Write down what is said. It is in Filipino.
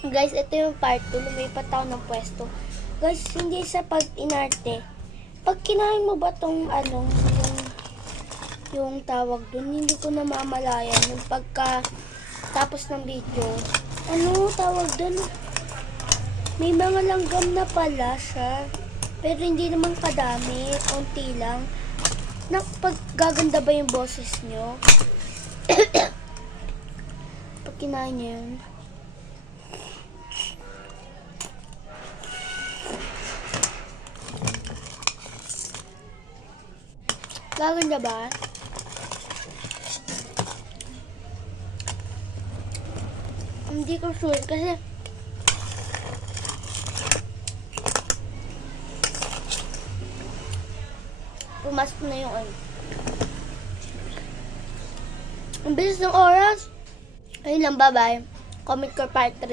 Guys, ito yung part 2. Lumipat ako ng pwesto. Guys, hindi sa pag-inarte. Pag kinain mo ba tong yung tawag dun, hindi ko namamalayan. Yung pagka tapos ng video, ano tawag dun? May mga langgam na pala siya. Pero hindi naman kadami. Unti lang. Pag gaganda ba yung boses nyo? Pag kinain nyo yun. Gaganda ba? Hindi ko sure kasi pumasok na yung ano. Ang bilis ng oras. Ayun lang, bye-bye. Comment ko part 3.